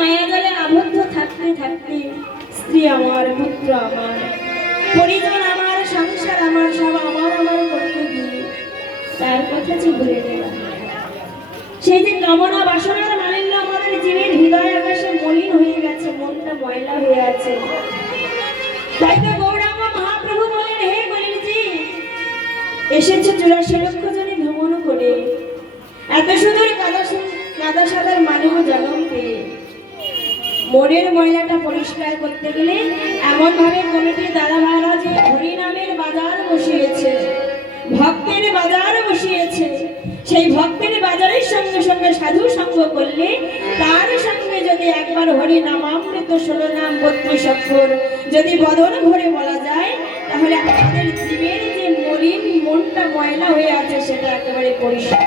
মায়া জালে আবদ্ধ থাকতে থাকতে স্ত্রী আমার, পুত্র আমার, পরিজন আমার, সংসার আমার, সব আমার আমার করতে গিয়ে তার কথা যে ভুলে গেলাম। সেই যে কামনা বাসনার মালিন্য আমাদের জীবের হৃদয় আকাশে মলিন হয়ে গেছে, মনটা ময়লা হয়ে আছে। তাই তো গৌরাঙ্গ মহাপ্রভু বলেন, হে কলিজি, এসেছে 84 লক্ষ জনে ভ্রমণ করে, এত সুন্দর কাদা সাদার মানব জন্ম পেয়ে মনের ময়লাটা পরিষ্কার করতে গেলে এমন ভাবে কমিটির দাদা মহারাজ হরি নামের বাজার বসিয়েছে, ভক্তের বাজার বসিয়েছে। সেই ভক্তের বাজারের সঙ্গে সঙ্গে সাধু সঙ্গ করলে তার সঙ্গে যদি একবার হরি নামামৃত 16 নাম 32 অক্ষর যদি বদন ভরে বলা যায়, তাহলে আমাদের জীবের যে মলিন মনটা ময়লা হয়ে আছে সেটা একেবারে পরিষ্কার।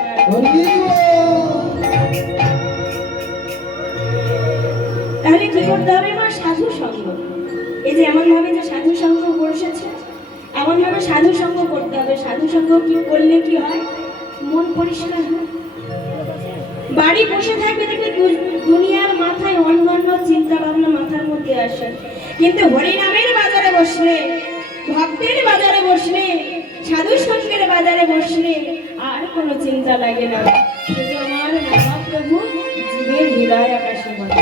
তাহলে কি করতে হবে মা? সাধু সঙ্গ। এই যে এমন ভাবে যে সাধু সঙ্গ বসেছে, এমন ভাবে সাধু সঙ্গ করতে হবে। সাধু সঙ্গ কি করলে কি হয়? মন পরিষ্কার হয়। বাড়ি বসে থাকবে দেখবে দুনিয়ার মাথায় অন্যান্য চিন্তা ভাবনা মাথার মধ্যে আসে, কিন্তু হরিনামের বাজারে বসলে, ভক্তের বাজারে বসলে, সাধু সঙ্গের বাজারে বসলে আর কোনো চিন্তা লাগে না। শুধু আমার মহাপ্রভু জীবের হৃদয় আকাশে বলে।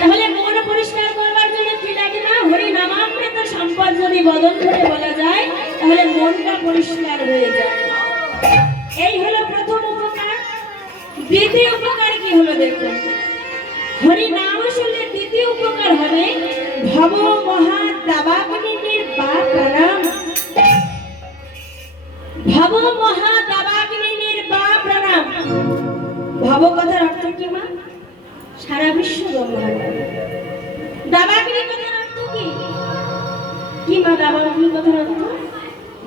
তাহলে মন পরিষ্কার করবার জন্য কি লাগে না? হরি নামামৃত সম্পদ যদি বদন করে বলা যায়, তাহলে মনটা পরিষ্কার হয়ে যায়। এই হলো প্রথম উপকার। দ্বিতীয় উপকার কি হলো দেখুন, হরি নাম শুনলে দ্বিতীয় উপকার হবে ভব মহা দাবাগ্নির বা প্রণাম। ভব মহা দাবাগ্নির বা প্রণাম। ভব কথার অর্থ কি মা? সারা বিশ্ব ব্রহ্মাণ্ড। দাবাগ্নি কথার অর্থ কি? কি মা দাবাগ্নি কথার অর্থ?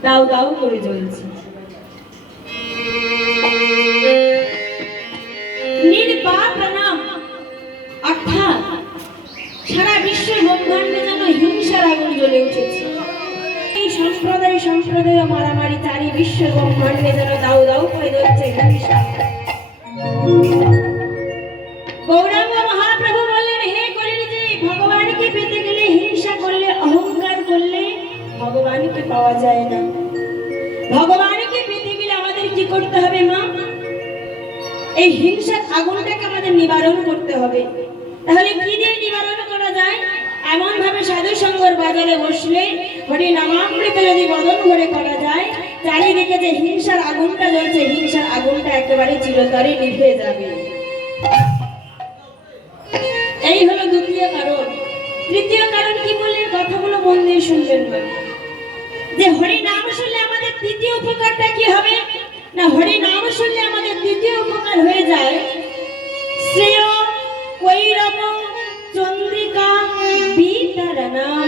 দাউ দাউ করে জ্বলছে। নির্বাপনম অর্থাৎ সারা বিশ্ব ব্রহ্মাণ্ডে যেন হিংসার আগুন জ্বলে উঠেছে। এই সম্প্রদায় মারামারি চারি বিশ্ব ব্রহ্মাণ্ডে যেন দাউ দাউ করে জ্বলছে হিংসা। গৌরাঙ্গ মহাপ্রভু বললেন, হে কলিযুগে, ভগবানকে পেতে গেলে হিংসা করলে, অহংকার করলে ভগবানকে পাওয়া যায় না। ভগবানকে পেতে গেলে আমাদের কি করতে হবে মা? এই হিংসার আগুনটাকে আমাদের নিবারণ করতে হবে। তাহলে কি দিয়ে নিবারণ করা যায়? এমন ভাবে সাধু সঙ্গের বাজারে বসলে হরি নামামৃত যদি বদন ভরে করা যায়, চারিদিকে যে হিংসার আগুনটা জ্বলছে, হিংসার আগুনটা একেবারে চিরতরে নিভে যাবে। এই হলো দ্বিতীয় কারণ। তৃতীয় কারণ কি বললেন? কথাগুলো মন দিয়ে শুনবেন না। যে হরি নাম শুনলে আমাদের তৃতীয় উপকারটা কি হবে না? হরি নাম শুনলে আমাদের তৃতীয় উপকার হয়ে যায় শ্রেয় কৈরব চন্দ্রিকা বিতরণম।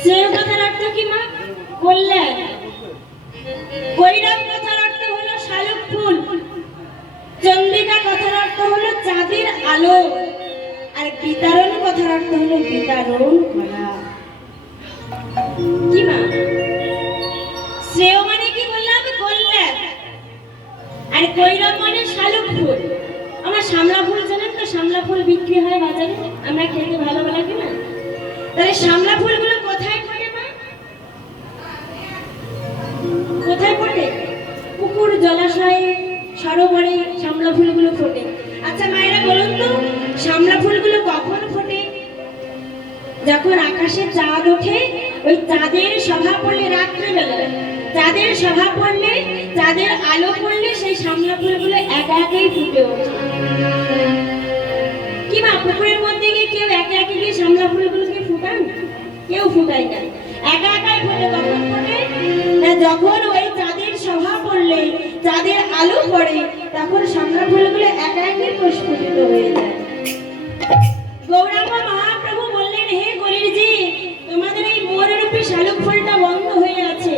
শ্রেয় কথার অর্থ কি মা? কল্যাণ। কৈরব কথার অর্থ হলো শালুক ফুল। চন্দ্রিকা কথার অর্থ হলো চাঁদের আলো। আর বিতরণ কথার অর্থ হলো বিতরণ করা। কি মা? শ্রেয় মানে কি বললাম? কল্যাণ। আর কৈরব মানে শালুক ফুল। আমার শামলা ফুল জানেন তো? শামলা ফুল বিক্রি হয় বাজারে, আমরা খেতে ভালো লাগে না? তাহলে শামলা ফুলগুলো কোথায় ফোটে মা? কোথায় ফোটে? পুকুর, জলাশয়ে, সরোবরে শামলা ফুলগুলো ফোটে। আচ্ছা মায়েরা বলুন তো, শামলা ফুলগুলো কখন ফোটে? যখন আকাশে চাঁদ ওঠে, ওই চাঁদের সভা পড়লে, রাত্রিবেলা চাঁদের সভা পড়লে, চাঁদের আলো পড়লে সেই শামলা ফুলগুলো একা একাই ফুটে ওঠে। কি মা, পুকুরের মধ্যে গিয়ে কেউ একা একা গিয়ে শামলা ফুলগুলোকে ফুটান? কেউ ফুটায় না, একা একাই ফোটে। কখন ফোটে না? যখন ওই চাঁদের সভা পড়লে, চাঁদের আলো পড়ে, তখন শামলা ফুলগুলো একা একাই প্রস্ফুটিত হয়ে যায়। গৌরাঙ্গ মহাপ্রভু বললেন, হে কলিযুগে, তোমাদের এই মোররূপী শালুক ফুলটা বন্ধ হয়ে আছে।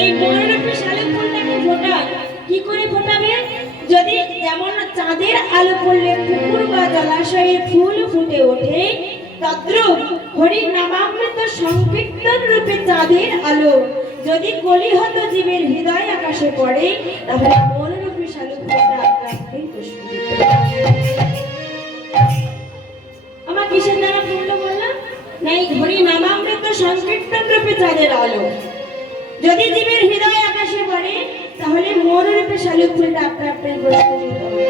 এই মোররূপী শালুক ফুলটাকে ফোটাও। কি করে ফোটাবে? যদি যেমন চাঁদের আলো পড়লে পুকুর বা জলাশয়ে ফুল ফুটে ওঠে, তদ্রূপ হরি নামামৃত সংকীর্তন রূপে চাঁদের আলো যদি কলিহত জীবের হৃদয় আকাশে পড়ে, তাহলে মোররূপী শালুক ফুলটা শালুক ফুলটা আপনা আপনি বসতে দিতে হবে।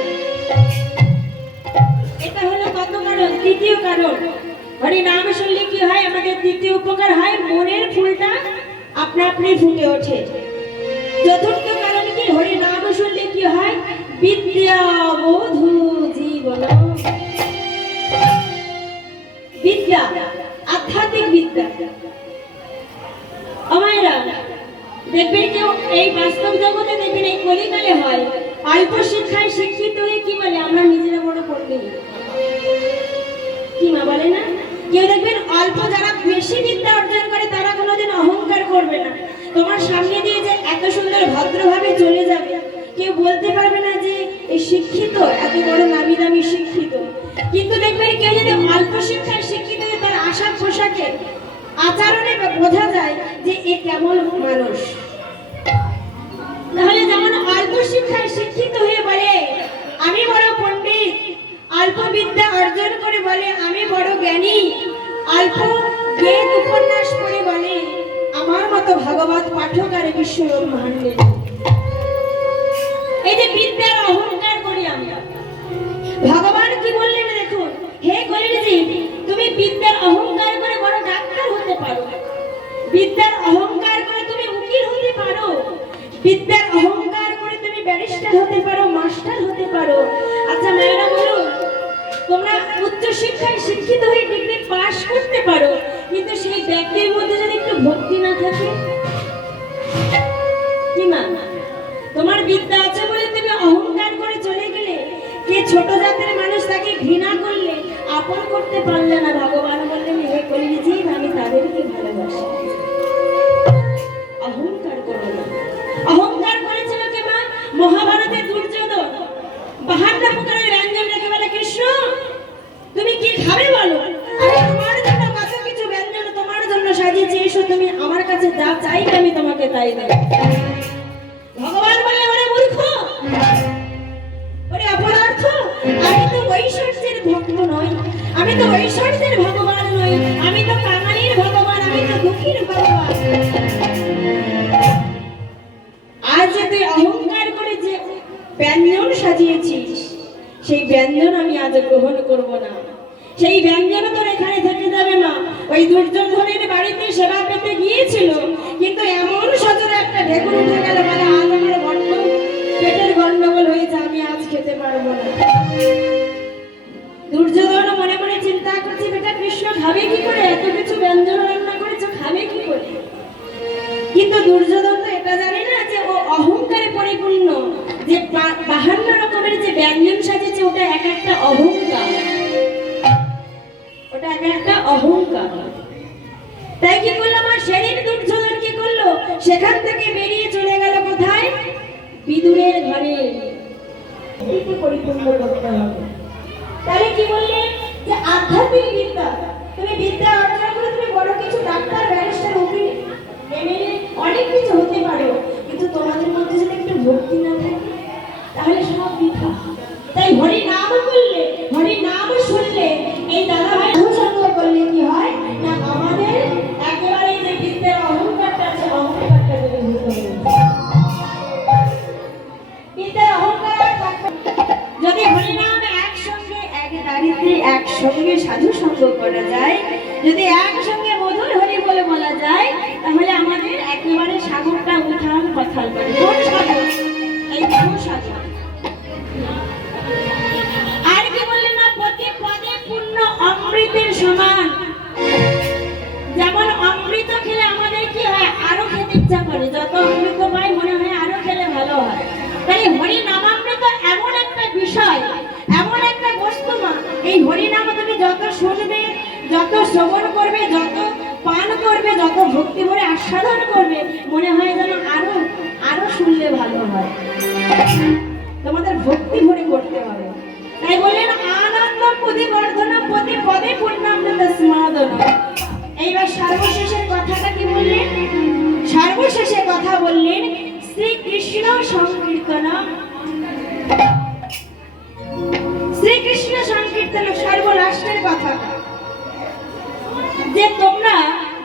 এটা হলো কত কারণ? তৃতীয় কারণ, হরি নাম শুনলে কি হয়? আমাদের তৃতীয় উপকার হয়, মনের ফুলটা আপনা আপনি ফুটে ওঠে। চতুর্থ কারণ কি? হরি নাম শুনলে কি হয়? বিদ্যা বধূ জীবন, বিদ্যা, আধ্যাত্মিক বিদ্যা। আমায়রা দেখবেন কেউ এই বাস্তব জগতে দেখবেন এই কলিকালে হয় অল্প শিক্ষায় শিক্ষিত হয়ে কি বলে? আমরা নিজেরা বড় পড়বে, কি মা বলে না? কেউ দেখবেন অল্প, যারা বেশি বিদ্যা অর্জন করে তারা কোনোদিন অহংকার করবে না। তোমার সামনে দিয়ে যে এত সুন্দর ভদ্রভাবে চলে যাবে, কেউ বলতে পারবে না যে এই শিক্ষিত, এত বড় নামি দামি শিক্ষিত। কিন্তু দেখবেন কেউ যদি অল্প শিক্ষায় শিক্ষিত হয়ে তার আশাক পোশাকে, আচরণে বোঝা যায় যে এ কেমন মানুষ। তাহলে যেমন অল্প শিক্ষায় শিক্ষিত হয়ে বলে আমি বড় পণ্ডিত, অল্প বিদ্যা অর্জন করে বলে আমি বড় জ্ঞানী, অল্প বেদ উপন্যাস পড়ে বলে আমার মতো ভাগবত পাঠক আর বিশ্ব ব্রহ্মাণ্ডে। এই যে বিদ্যার অহংকার করি আমরা, ভগবান কি বললেন দেখুন, হে কলিযুগী তুমি বিদ্যার অহংকার করে বড় ডাক্তার হতে পারো, বিদ্যার অহংকার করে তুমি উকিল হতে পারো, বিদ্যার অহংকার করে তুমি ব্যারিস্টার হতে পারো, মাস্টার হতে পারো। আচ্ছা মেয়েরা বলুন, তোমরা উচ্চ শিক্ষায় শিক্ষিত হয়ে ডিগ্রি পাস করতে পারো, কিন্তু সেই ব্যক্তির মধ্যে যদি একটু ভক্তি না থাকে, কি মা? তোমার বিদ্যা আছে বলে তুমি অহংকার করে চলে গেলে, কে ছোট জাতের মানুষ তাকে ঘৃণা করলে, আপন করতে পারলে না। ভগবান বললেন হে কলিযুগী আমি তাদেরকে ভালোবাসি। অহংকার করো না। অহংকার করেছিল কে মা? মহাভারতে দুর্যোধন 52 প্রকারের ব্যঞ্জন রেখে বলে কৃষ্ণ তুমি কি খাবে বলো? আমি তোমার জন্য কত কিছু ব্যঞ্জন তোমার জন্য সাজিয়েছি, এসো তুমি আমার কাছে যা চাইবে আমি তোমাকে তাই দেব। ভগবান বললেন ওরে মূর্খ, ওরে অপদার্থ, আমি তো ঐশ্বর্যের ভক্ত নই, আমি তো ঐশ্বর্যের ভগবান নই, আমি তো কাঙালির ভগবান, আমি তো দুঃখীর ভগবান। আজ যে তুই অহংকার করে যে ব্যঞ্জন সাজিয়েছিস, সেই ব্যঞ্জন আমি আজ গ্রহণ করব না, সেই ব্যঞ্জন তোর এখানে থেকে যাবে না। ওই দুর্যোধনের বাড়িতে সেবা পেতে গিয়েছিল, কিন্তু এমন সজোরে একটা ঢেকুর উঠে গেল, বলে আজ আমার বড্ড পেটের গন্ডগোল হয়েছে, আমি আজ খেতে পারবো না। দুর্যোধন মনে মনে চিন্তা করছে বেটা কৃষ্ণ খাবে কি করে, এত কিছু ব্যঞ্জন রান্না করেছো খাবে কি করে? কিন্তু দুর্যোধন তো এটা জানে না যে ও অহংকারে পরিপূর্ণ, যে 52 রকমের যে ব্যঞ্জন সাজিয়েছে ওটা এক একটা অহংকার, ওটা এক একটা অহংকার। তাই কি করলো আমার সেদিন দুর্যোধন কি করলো? সেখান থেকে বেরিয়ে চলে গেল কোথায়? বিদুরের ঘরে। এটিকে পরিপূর্ণ করতে হবে। তাহলে কি বললেন যে আধ্যাত্মিক বিদ্যা, তুমি বিদ্যা অর্জন করে তুমি বড় কিছু ডাক্তার, ব্যারিস্টার, উকিল, এমএলএ অনেক কিছু হতে পারো, কিন্তু তোমাদের মধ্যে যদি একটু ভক্তি না থাকে তাহলে সব বৃথা। তাই হরি নাম করলে, হরি নাম শুনলে, এই দাদা ভাই অনুসঙ্গ করলে কি হয় না আমাদের একেবারে যে বিদ্যার অহংকারটা আছে, অহংকারটা যদি বিদ্যার অহংকার যদি হরি নাম একসঙ্গে এক দাঁড়িতে একসঙ্গে সাধু সঙ্গ করা যায়, যদি একসঙ্গে মধুর হরি বলে বলা যায়, তাহলে আমাদের একেবারে সাগরটা উঠান পাথাল করে। কোন সাগর? এই সাগর। আর কি বললেন না প্রতি পদে পূর্ণ অমৃতের সমান। যেমন অমৃত খেলে আমাদের কি হয়? আরো খেতে ইচ্ছা করে, যত অমৃত পাই মনে হয় আরো খেলে ভালো হয়। তাই হরি নামামৃত এমন একটা বিষয়, এমন একটা বস্তু মা, এই হরি নাম তুমি যত শুনবে, যত শ্রবণ করবে, যত পান করবে, যত ভক্তি ভরে আস্বাদন করবে, মনে হয় যেন আরো আরো শুনলে ভালো হয়। তোমাদের ভক্তি ভরে করতে হবে। তাই বললেন আনন্দ প্রতিবর্ধন প্রতি পদে পূর্ণামৃত স্মাদন। এইবার সর্বশেষের কথাটা কি বললেন? সর্বশেষে কথা বললেন শ্রীকৃষ্ণ সংকীর্তন। শ্রীকৃষ্ণ সংকীর্তন সর্বরাষ্ট্রের কথা, যে তোমরা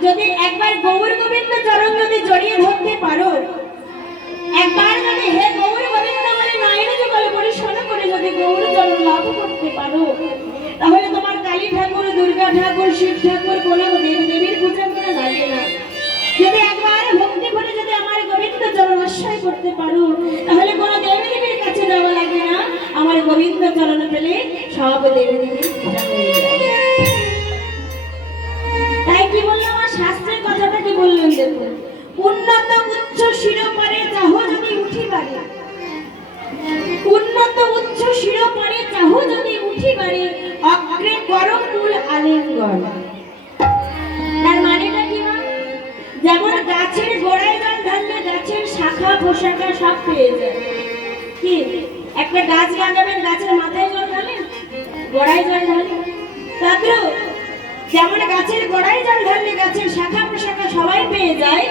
যদি একবার গৌর গোবিন্দ চরণ যদি জড়িয়ে ধরতে পারো, একবার যদি হে গৌর গোবিন্দ পেলে সব দেবী দেবীর পূজা হয়ে যায়। তাই কি বললাম, আমার শাস্ত্রের কথাটা কি বললেন দেখুন, উন্নত উচ্চ শিরোপরে চাহ যদি উঠিবারে, উন্নত উচ্চ শিরোপরে চাহ যদি উঠিবারে, অগ্রে করম মূল আলিঙ্গন। তার মানেটা কি মা? যেমন গাছের গোড়ায় জল ঢাললে গাছের শাখা পোশাকা সব পেয়ে যায়। কি একটা গাছ লাগাবেন, গাছের মাথায় জল ঢালেন, গোড়ায় জল ঢালেন, তাতেও যেমন গাছের গোড়ায় জল ঢাললে গাছের শাখা পোশাকা সবাই পেয়ে যায়,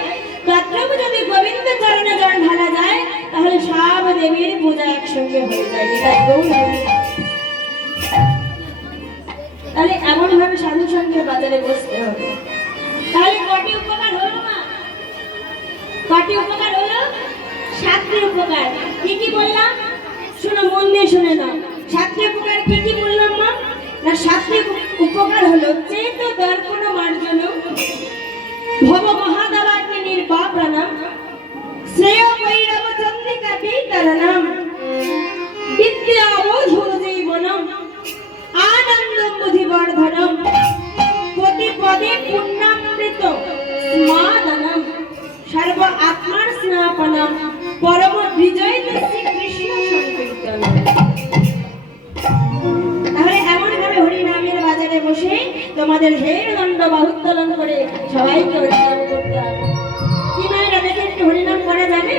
তাতেও যদি গোবিন্দ চরণে জল ঢালা যায় তাহলে সব দেবীর পূজা একসঙ্গে হয়ে যায়। তাহলে এমন ভাবে সাধু সঙ্গে বাজারে বসতে হবে। তাহলে কটি উপকার হলো না? কটি উপকার হলো? 7টি উপকার। কি কি বললাম শুনো, মন দিয়ে শুনে নাও। 7টি উপকার কি কি বললাম মা? না 7টি উপকার হলো চেত দর্পণ মার্জন, ভব মহাদাবাগ্নি নির্বাপনম, শ্রেয় বৈরব চন্দ্রিকা বিতরণম, বিদ্যা অবধূত জীবনম, আনন্দম বুদ্ধিবর্ধনম, প্রতি পদে পুণ্যামৃত স্মাদনম, সর্ব আত্মার স্নাপনম, পরম বিজয় শ্রীকৃষ্ণ সংকীর্তনম। তাহলে এমন ভাবে হরিনামের বাজারে বসে তোমাদের হের দণ্ড বাহুত্তোলন করে সবাইকে হরিনাম করতে হবে। কি মায়েরা দেখে একটু হরিনাম করা যাবে?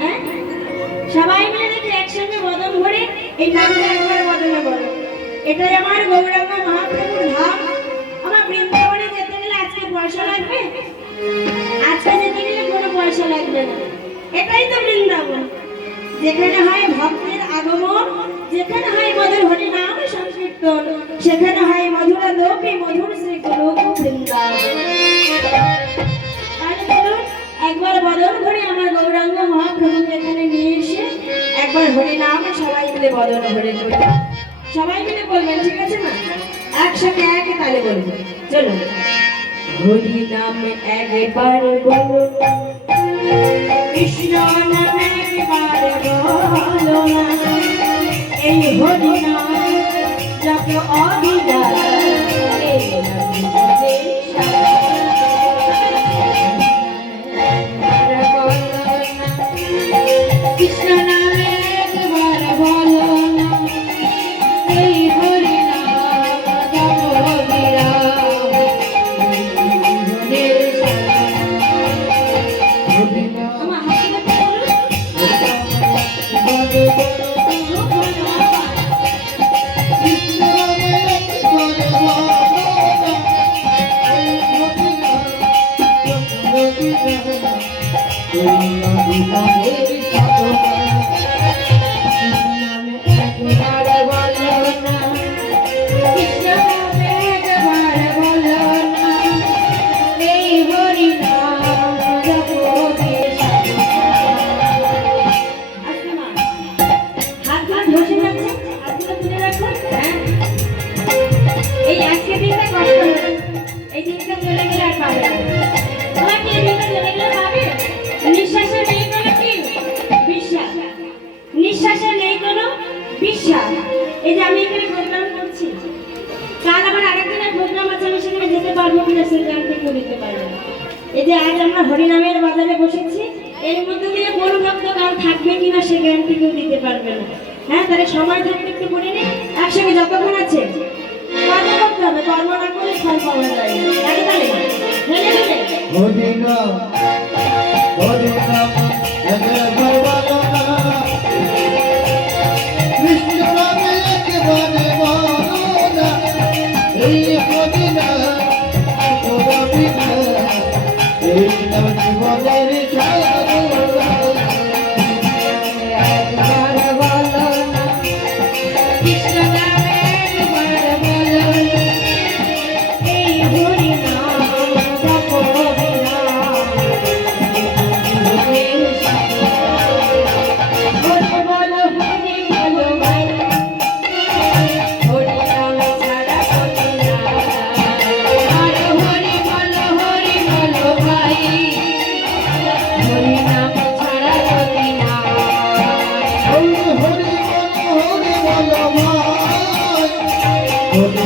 হ্যাঁ, সবাই মিলে দেখে একসঙ্গে বদন ভরে এই নামটা একবার বদনে বলো, এটাই আমার গৌরাঙ্গ মহাপ্রভুর ধাম। আমার বৃন্দাবনে যেতে গেলে আজকে পয়সা লাগবে? আজকে যেতে গেলে কোনো পয়সা লাগবে না। এটাই তো বৃন্দাবন, যেখানে হয় ভক্তের আগমন, যেখানে হয় মধুর হরিনাম সংকীর্তন, সেখানে হয় মধুরা লোকে মধুর শ্রী গোলক বৃন্দাবন। তাহলে বলুন, একবার বদন ভরে আমার গৌরাঙ্গ মহাপ্রভুকে এখানে নিয়ে এসে একবার হরিনাম সবাই মিলে বদন ভরে করি। সবাই মিলে বলবেন, ঠিক আছে না? একসাথে এক তালে বলবেন, চলুন। হরি নাম একবার বলো, কৃষ্ণ নাম একবার বলো না, এই হরি নাম যত অবিরাম, এই নাম জপে সারা। কৃষ্ণ নাম একবার বলো না, এই হরি নাম যত অবিরাম, এই যে আজ আমরা হরিনামের বাজারে বসেছি, এর মধ্যে দিয়ে কোনো ভক্ত কাল থাকবে কিনা সে গ্যারান্টি কেউ দিতে পারবে না। হ্যাঁ, তাহলে সময় থাকলে একটু বলে নিই, একসঙ্গে যতক্ষণ আছে কর্ম করতে হবে, কর্ম না করলে ফল পাওয়া যায় না। তাহলে তাহলে হেলে হেলে হরিনাম হরিনাম একবার বলো না, কৃষ্ণ নাম একবার বলো না, এই হরিনাম এই নাম জীবনের সাধনা, একবার বলো না, কৃষ্ণ নাম একবার বলো না, এই হরি নাম জপ বিরাম, জীবনের সাধনা। ওকে